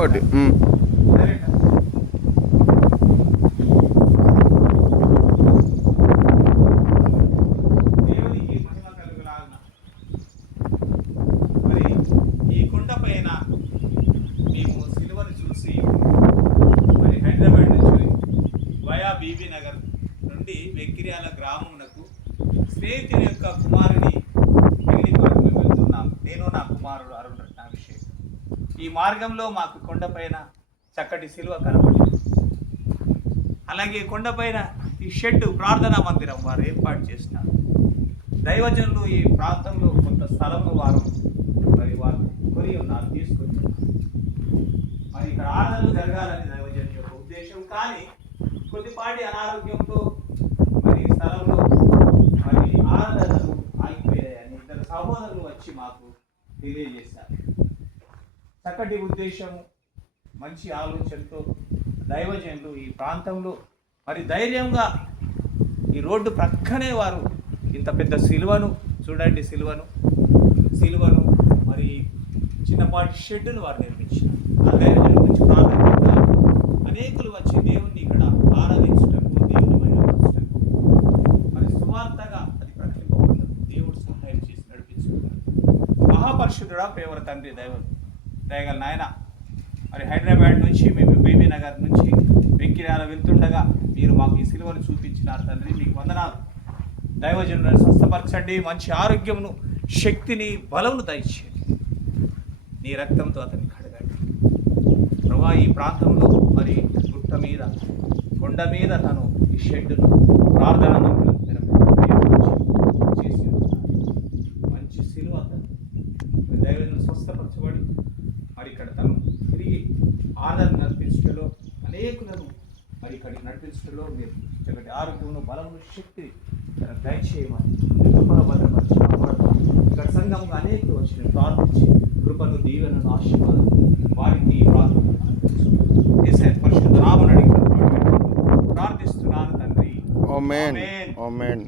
ఇంకోటి దేవునికి మహిమ కలుగులాగున. మరి ఈ కొండ పైన మేము సిలువను చూసి మరి హైదరాబాద్ నుంచి వయా బీబీ నగర్ నుండి వెక్కిర్యాల గ్రామమునకు స్నేహితుని యొక్క కుమారుని పెళ్లి కొరకు మేము వెళ్తున్నాం. నేను నా కుమారుడు అరుణ్ అభిషేక్. ఈ మార్గంలో మాకు కొండపైన చక్కటి సిలువ కనబడింది. అలాగే కొండపైన ఈ షెడ్ ప్రార్థనా మందిరం వారు ఏర్పాటు చేసినారు. దైవజనులు ఈ ప్రాంతంలో కొంత స్థలంలో వారు కొని ఉన్నారు, తీసుకొని ఉన్నారు. మరి ఇక్కడ ఆరాధనలు జరగాలని దైవజనుల యొక్క ఉద్దేశం. కానీ కొద్దిపాటి అనారోగ్యంతో మరి స్థలంలో మరి ఆరాధనలు ఆగిపోయాయని ఇద్దరు సహోదరులు వచ్చి మాకు తెలియజేశారు. చక్కటి ఉద్దేశము, మంచి ఆలోచనతో దైవజనులు ఈ ప్రాంతంలో మరి ధైర్యంగా ఈ రోడ్డు ప్రక్కనే వారు ఇంత పెద్ద సిలువను చూడండి, సిలువను మరి చిన్నపాటి షెడ్డును వారు నిర్మించారు. ఆ దైవజనుల గురించి ప్రార్థన చేస్తారు. అనేకులు వచ్చి దేవుణ్ని ఇక్కడ ఆరాధించటకు, దేవుని మహిమపరచటకు మరి సువార్తగా అది ప్రకటింపబడదు. దేవుడు సహాయం చేసి నడిపించుకున్నారు. మహాపరిశుద్ధుడా, ప్రేమల తండ్రి, దయగల నాయన, మరి హైదరాబాద్ నుంచి మేము బీబీ నగర్ నుంచి వెక్కిర్యాల వెళ్తుండగా మీరు మాకు ఈ సిలువను చూపించినారు తండ్రి. మీకు వందనాలు. దైవజనులను స్వస్థపరచండి, మంచి ఆరోగ్యమును, శక్తిని, బలమును దయచేయండి. నీ రక్తంతో అతన్ని కడగండి ప్రభా. ఈ ప్రాంతంలో మరి గుట్ట మీద, కొండ మీద తను ఈ షెడ్డును ప్రార్థన చేసి మంచి సిలువ దైవజనులు స్వస్థపరచబడి మరి ఇక్కడ తను తిరిగి ఆదరణ నడిపించడంలో అనేకులను మరి ఇక్కడికి నడిపించడంలో మీరు చక్కటి ఆరోగ్యమును, బలమును, శక్తి దయచేయమని భద్రపరిచి ఇక్కడ సంఘంగా అనేకులు వచ్చి ప్రార్థించి కృపను, దీవెనను, ఆశీర్వాదం వారికి ప్రార్థన పరిశుద్ధ నామమున అడిగి ప్రార్థిస్తున్నాను తండ్రి. ఆమేన్. ఆమేన్.